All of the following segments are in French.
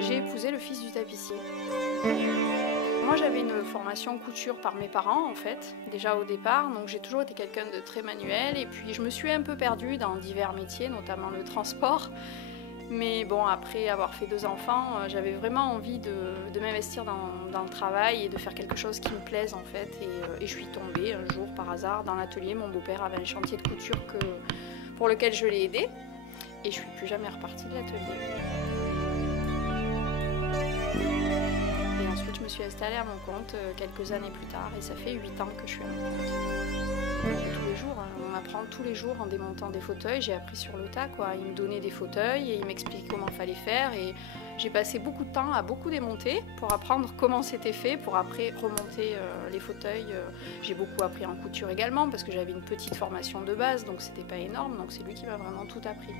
J'ai épousé le fils du tapissier. Moi j'avais une formation couture par mes parents en fait, déjà au départ, donc j'ai toujours été quelqu'un de très manuel et puis je me suis un peu perdue dans divers métiers, notamment le transport. Mais bon, après avoir fait 2 enfants, j'avais vraiment envie de m'investir dans le travail et de faire quelque chose qui me plaise en fait. Et je suis tombée un jour par hasard dans l'atelier. Mon beau-père avait un chantier de couture pour lequel je l'ai aidé. Et je suis plus jamais repartie de l'atelier. Et ensuite, je me suis installée à mon compte quelques années plus tard. Et ça fait 8 ans que je suis à mon compte. Tous les jours, on apprend tous les jours en démontant des fauteuils. J'ai appris sur le tas, quoi. Il me donnait des fauteuils et il m'expliquait comment il fallait faire. Et j'ai passé beaucoup de temps à beaucoup démonter pour apprendre comment c'était fait, pour après remonter les fauteuils. J'ai beaucoup appris en couture également parce que j'avais une petite formation de base, donc c'était pas énorme. Donc c'est lui qui m'a vraiment tout appris.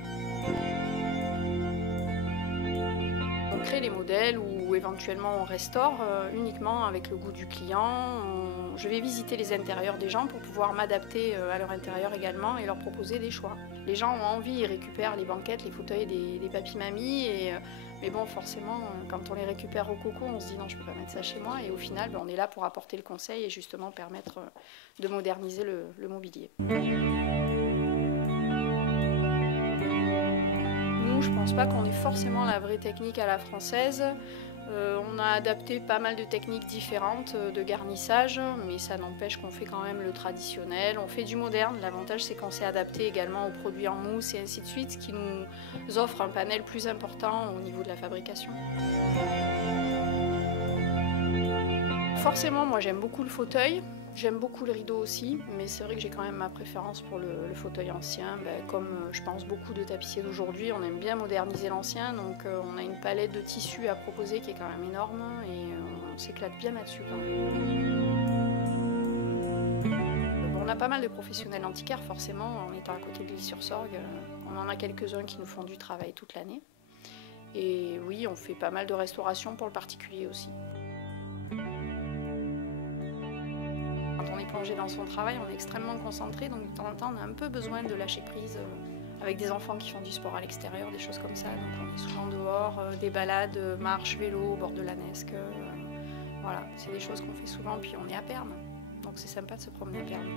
On crée les modèles ou éventuellement on restaure uniquement avec le goût du client. Je vais visiter les intérieurs des gens pour pouvoir m'adapter à leur intérieur également et leur proposer des choix. Les gens ont envie, ils récupèrent les banquettes, les fauteuils des papis-mamies. Mais bon, forcément, quand on les récupère au coco, on se dit non, je ne peux pas mettre ça chez moi. Et au final, on est là pour apporter le conseil et justement permettre de moderniser le mobilier. Je ne pense pas qu'on ait forcément la vraie technique à la française. On a adapté pas mal de techniques différentes de garnissage, mais ça n'empêche qu'on fait quand même le traditionnel. On fait du moderne. L'avantage, c'est qu'on s'est adapté également aux produits en mousse et ainsi de suite, ce qui nous offre un panel plus important au niveau de la fabrication. Forcément, moi j'aime beaucoup le fauteuil. J'aime beaucoup le rideau aussi, mais c'est vrai que j'ai quand même ma préférence pour le fauteuil ancien. Comme je pense beaucoup de tapissiers d'aujourd'hui, on aime bien moderniser l'ancien, donc on a une palette de tissus à proposer qui est quand même énorme et on s'éclate bien là-dessus quand même. On a pas mal de professionnels antiquaires forcément, en étant à côté de l'Île-sur-Sorgue. On en a quelques-uns qui nous font du travail toute l'année. Et oui, on fait pas mal de restauration pour le particulier aussi. Quand on est plongé dans son travail, on est extrêmement concentré, donc de temps en temps on a un peu besoin de lâcher prise avec des enfants qui font du sport à l'extérieur, des choses comme ça. Donc on est souvent dehors, des balades, marche, vélo au bord de la Nesque. Voilà, c'est des choses qu'on fait souvent, puis on est à Pernes, donc c'est sympa de se promener à Pernes.